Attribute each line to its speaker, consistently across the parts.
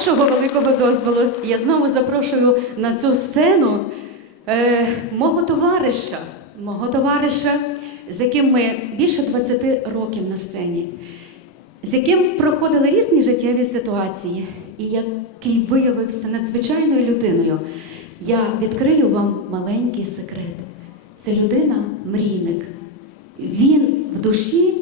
Speaker 1: вашого великого дозволу, я знову запрошую на цю сцену е, мого товариша, мого товариша, з яким ми більше 20 років на сцені, з яким проходили різні життєві ситуації, і який виявився надзвичайною людиною. Я відкрию вам маленький секрет. Це людина мрійник. Він в душі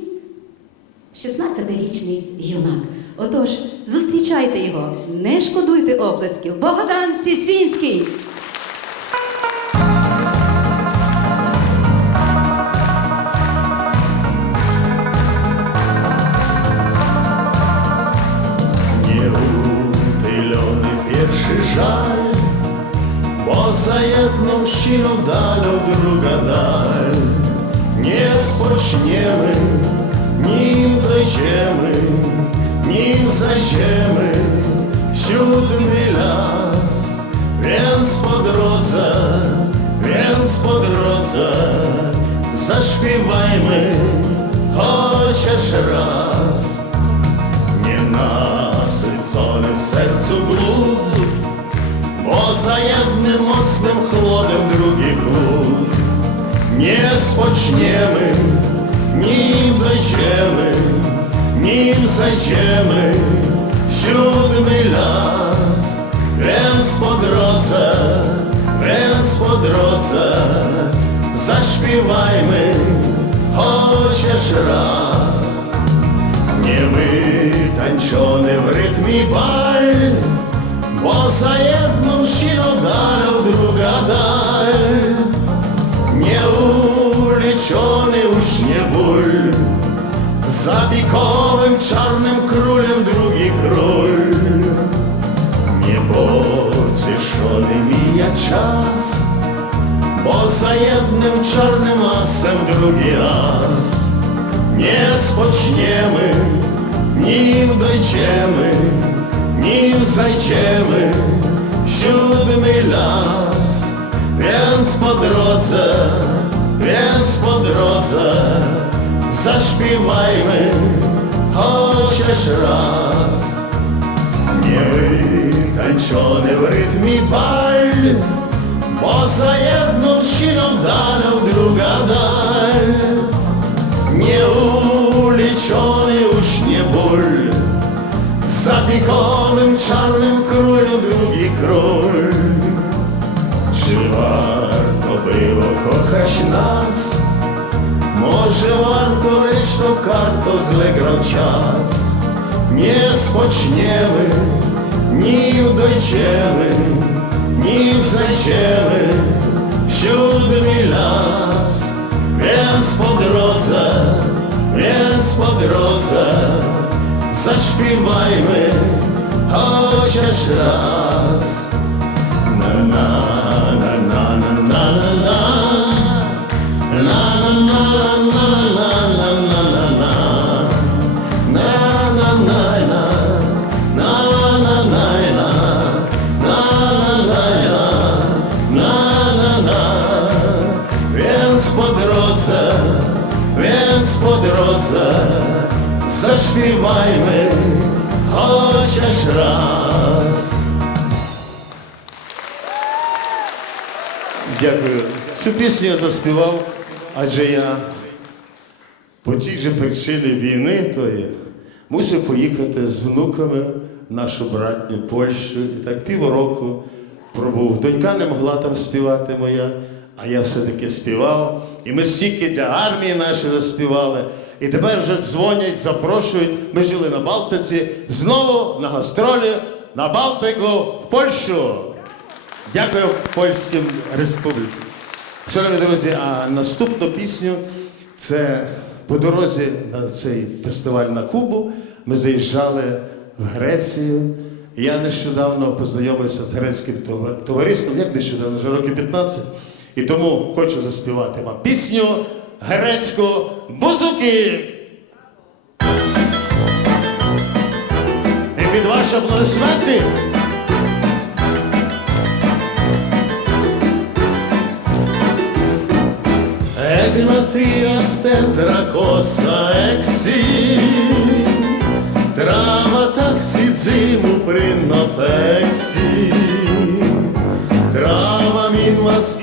Speaker 1: 16-річний юнак. Отож, Зустрічайте його, не шкодуйте оплесків. Богдан Сісінський!
Speaker 2: жаль, Бо за jedną щину даль, у друга даль не спочнєми, ні дойчеми, Ним зачеми чудний ляс, він сподродза, він сподродза, зашпівай ми хочеш раз, не насицоне серцю блуд, бо заядним моцним хлодом других луд. Не спочнеми. Nim zajdziemy w siódmy las Więc po drodze, więc po drodze. Zaśpiewajmy chociaż raz. Niewytańczony w rytmie bal Bo za jedną siną dalą druga dal. Nieuleczony już nie ból Za wikowym czarnym królem drugi król. Niepocieszony mija czas Bo za jednym czarnym asem drugi as nie spoczniemy, nim dojdziemy, nim zajdziemy siódmy las. Więc po drodze, więc po drodze zaśpiewajmy chociaż raz. Niewytańczony w rytmie bal, bo za jedną siną dalą druga dal. Nieuleczony już nie ból Za piekonym czarnym królem drugi król Czy warto było kochać nas? Może warto resztą kartą zlegrał czas Nie spoczniemy, nim dojdziemy Nim zajdziemy w siódmy las więc po drodze, więc po drodze zaśpiewajmy chociaż raz. Zaśpiewajmy chociaż raz. Дякую. Цю пісню я заспівав, адже я по тій же причині війни тої мусив поїхати з внуками в нашу братню Польщу. І так півроку пробув. Донька не могла там співати моя, а я все-таки співав. І ми стільки для армії нашої заспівали. І тепер вже дзвонять, запрошують. Ми жили на Балтиці, знову на гастролі на Балтику в Польщу. Дякую Польській Республіці. Шановні друзі, а наступну пісню це по дорозі на цей фестиваль на Кубу. Ми заїжджали в Грецію. Я нещодавно познайомився з грецьким товариством, як нещодавно, вже років 15. І тому хочу заспівати вам пісню грецько бузуки. І під ваші аплодисменти Εγνατίας τετρακόσια έξι Τράβα ταξιτζί μου πριν να παίξει Τράβα μην μας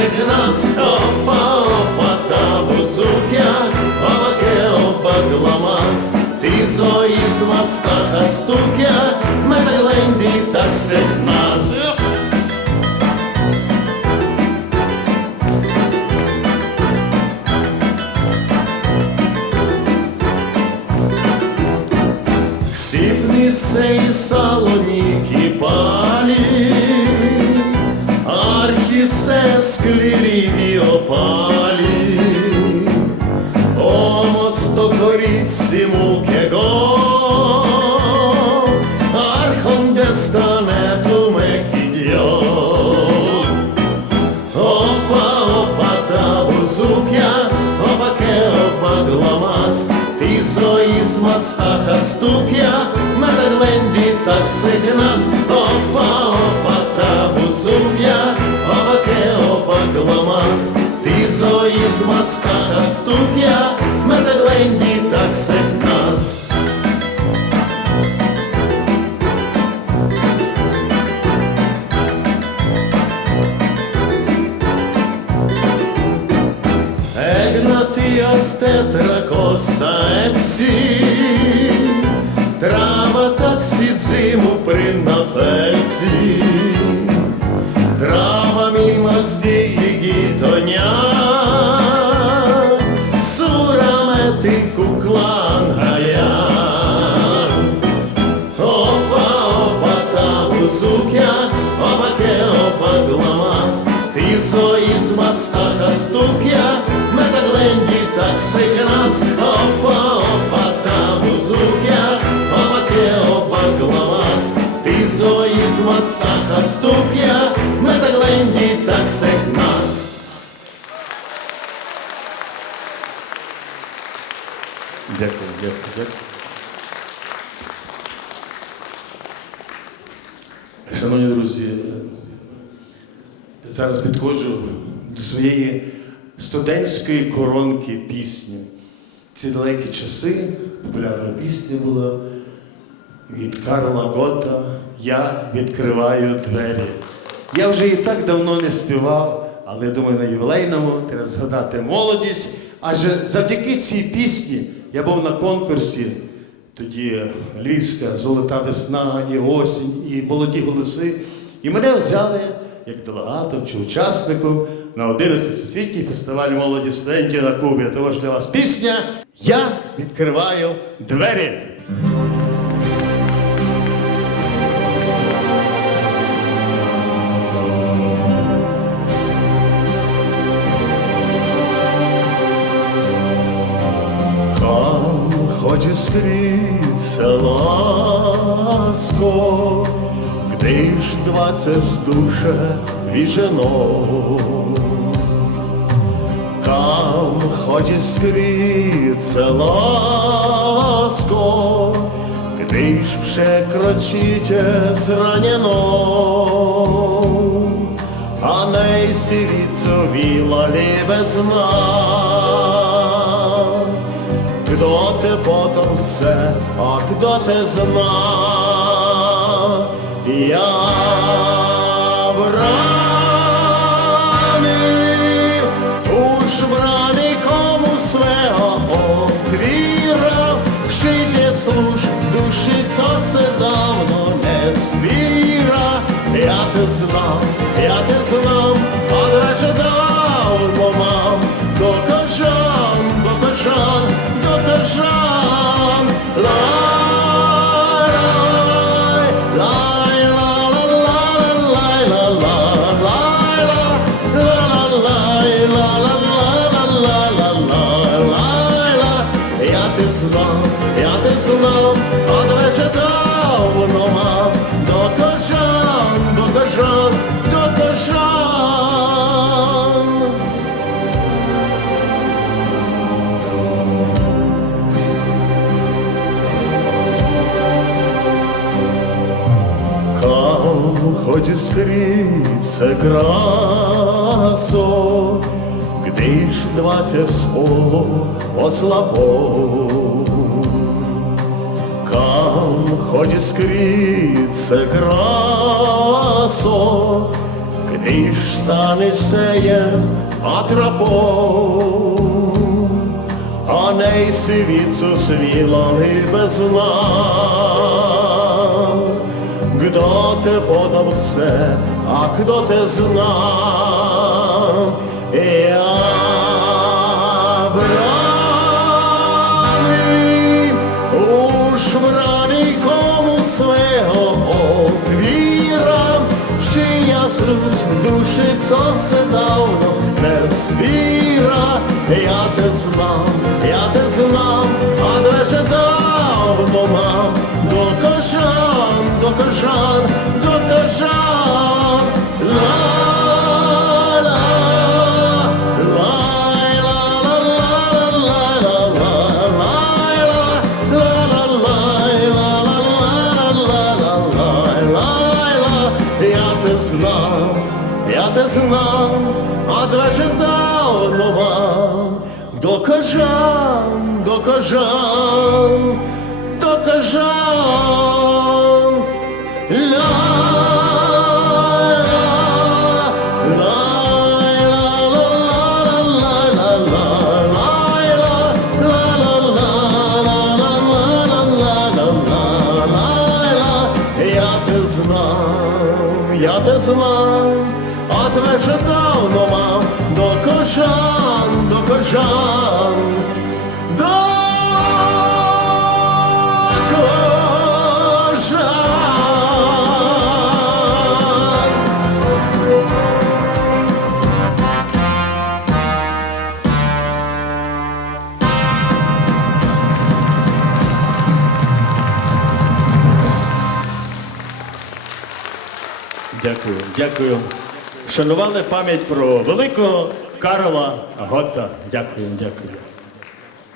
Speaker 2: Sevdan sapan мостах, а ступ'я на нас, опа, опа, та бузум'я, обаке, опа, гламаз, ти зої з мостах, а ступ'я на Тайленді так сих нас. Эгнатиас тетракоса Дякую, дякую, дякую. Шановні друзі, зараз підходжу до своєї студентської коронки пісні. Ці далекі часи популярна пісня була від Карла Гота Я відкриваю двері. Я вже і так давно не співав, але думаю, на ювілейному треба згадати молодість. Адже завдяки цій пісні я був на конкурсі тоді Львівська золота весна і осінь, і молоді голоси. І мене взяли як делегатом чи учасником на 11 всесвітній фестиваль молоді студентів на Кубі. Тому що для вас пісня Я відкриваю двері. искрится ласко, Gdy już dwadzieścia dusze wiżeno. Tam chodzi skryться ласко, Gdy już przekroczycie zranieno. A nejsi víc, co víla, liebe znak. Кто те потом все, а хто ты зна, Я браний, уж браний кому свого отвіра, вшиті служб, душі це все давно не спіра. Я те знав, я те знав, а даже дав, бо я ти знав, а одвече давно мав, до кожан, до кожан, до кожан. Кав, хоч і скріться красо, Тиж двадцять з полу. Кам хоть искрится красо, Кришна не сеє атропом, А не сивіцу свіла небесна, Хто те подав це, а хто те знав, я браний уж браний кому свого отвіра, Ще яснуть душі, це все давно не свіра, я те знав, я те знав, а дуже давно мав до кожан, до кожан, до кожан. знав, я те знав, а даже давно вам докажам, докажам, докажам. Ля. Те знав, От вже давно мав до кожан, до кожан, Дякую. Шанували пам'ять про великого Карла Гота. Дякую, дякую.